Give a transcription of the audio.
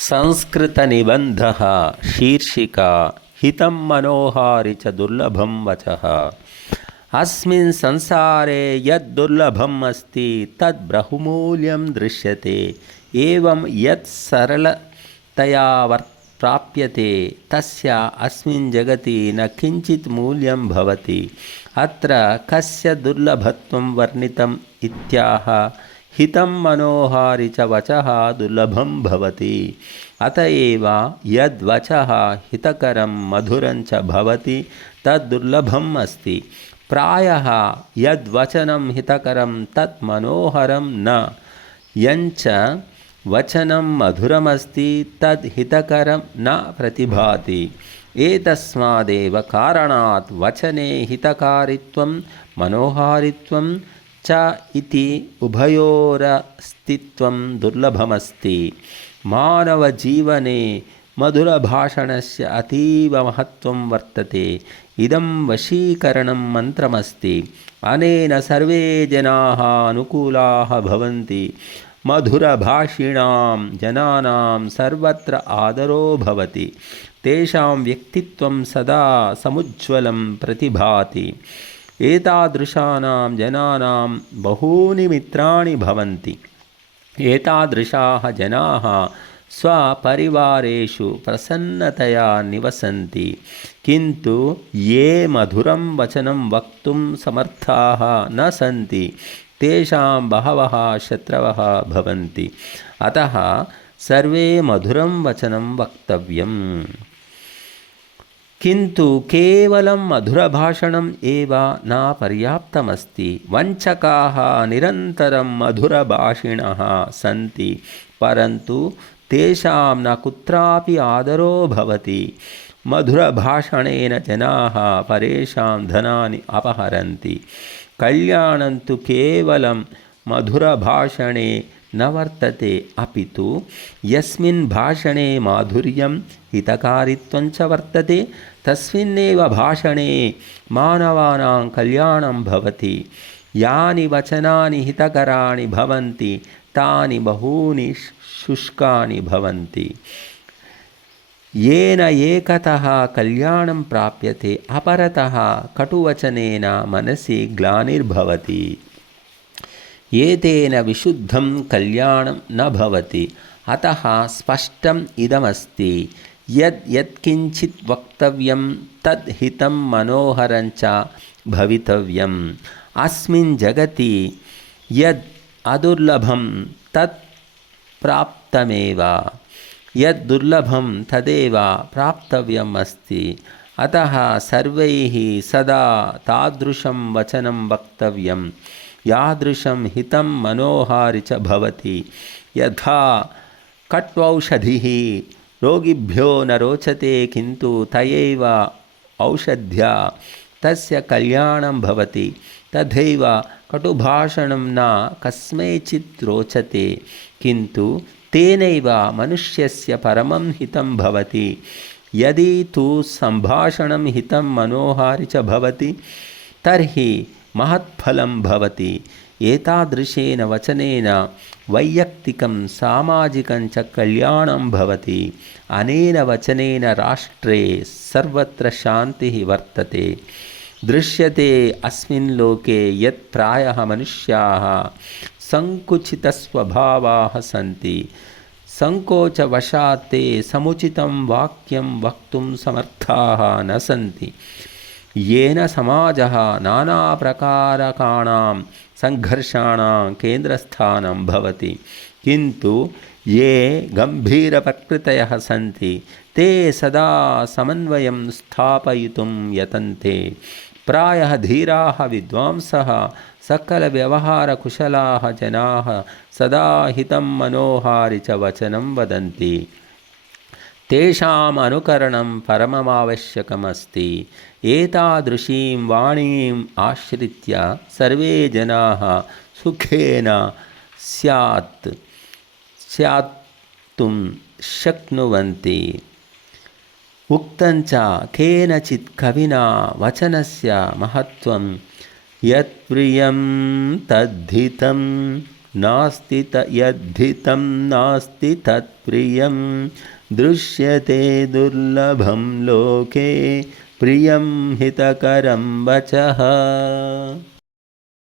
संस्कृतनिबन्धः शीर्षिका हितं मनोहारि च दुर्लभं वचः। अस्मिन् संसारे यद् दुर्लभम् अस्ति तद् बहुमूल्यं दृश्यते। एवं यत् सरलतया प्राप्यते तस्य अस्मिन् जगति न किञ्चित् मूल्यं भवति। अत्र कस्य दुर्लभत्वं वर्णितम् इत्याह। हितं मनोहारि च वचः दुर्लभं भवति। अत एव यद्वचः हितकरं मधुरं च भवति तद् दुर्लभम् अस्ति। प्रायः यद्वचनं हितकरं तत् मनोहरं न। यञ्च वचनं मधुरमस्ति तद् हितकरं न प्रतिभाति। एतस्मादेव कारणात् वचने हितकारित्वं मनोहारित्वं च इति उभयोरस्तित्वं दुर्लभमस्ति। मानवजीवने मधुरभाषणस्य अतीव महत्त्वं वर्तते। इदं वशीकरणं मन्त्रमस्ति। अनेन सर्वे जनाः अनुकूलाः भवन्ति। मधुरभाषिणां जनानां सर्वत्र आदरो भवति। तेषां व्यक्तित्वं सदा समुज्ज्वलं प्रतिभाति। एतादृशानां जनानां बहूनि मित्राणि भवन्ति। एतादृशाः जनाः स्वपरिवारेषु प्रसन्नतया निवसन्ति। किन्तु ये मधुरं वचनं वक्तुं समर्थाः न सन्ति तेषां बहवः शत्रवः भवन्ति। अतः सर्वे मधुरं वचनं वक्तव्यम्। किन्तु केवलं मधुरभाषणम् एव न पर्याप्तमस्ति। वञ्चकाः निरन्तरं मधुरभाषिणः सन्ति, परन्तु तेषां न कुत्रापि आदरो भवति। मधुरभाषणेन जनाः परेषां धनानि अपहरन्ति। कल्याणं तु केवलं मधुरभाषणे न वर्तते, अपि तु यस्मिन् भाषणे माधुर्यं हितकारित्वं च वर्तते तस्मिन्नेव भाषणे मानवानां कल्याणं भवति। यानि वचनानि हितकराणि भवन्ति तानि बहूनि शुष्कानि भवन्ति। येन एकतः कल्याणं प्राप्यते अपरतः कटुवचनेन मनसि ग्लानिर्भवति। एतेन विशुद्धं कल्याणं न भवति। अतः स्पष्टम् इदमस्ति, यत्किञ्चित् वक्तव्यं तद् हितं मनोहरं च भवितव्यम्। अस्मिन् जगति यद् अदुर्लभं तत् प्राप्तमेव, यद् दुर्लभं तदेव प्राप्तव्यम् अस्ति। अतः सर्वैः सदा तादृशं वचनं वक्तव्यं यादृशं हितं मनोहारि च भवति। यथा कट्वौषधिः रोगिभ्यो न रोचते किन्तु तयैव औषध्या तस्य कल्याणं भवति, तथैव कटुभाषणं न कस्मैचित् रोचते किन्तु तेनैव मनुष्यस्य परमं हितं भवति। यदि तु सम्भाषणं हितं मनोहारि च भवति तर्हि महत्फलं भवति। एतादृशेन वचनेन वैयक्तिकं सामाजिकं च कल्याणं भवति। अनेन वचनेन राष्ट्रे सर्वत्र शान्तिः वर्तते। दृश्यते अस्मिन् लोके यत् प्रायः मनुष्याः संकुचितस्वभावाः सन्ति। संकोचवशात् ते समुचितं वाक्यं वक्तुं समर्थाः न सन्ति। येन समाजः नानाप्रकारकाणां संघर्षाणां केन्द्रस्थानं भवति। किन्तु ये गम्भीरप्रकृतयः सन्ति ते सदा समन्वयं स्थापयितुं यतन्ते। प्रायः धीराः विद्वांसः सकलव्यवहारकुशलाः जनाः सदा हितं मनोहारि च वचनं वदन्ति। तेषाम् अनुकरणं परममावश्यकमस्ति। एतादृशीं वाणीम् आश्रित्य सर्वे जनाः सुखेन स्यात्तुं शक्नुवन्ति। उक्तञ्च केनचित् कविना वचनस्य महत्त्वं यत् प्रियं तद्धितं नास्ति यद्धितं नास्ति तत्प्रियं दृश्यते दुर्लभं लोके प्रियं हितकरं वचः।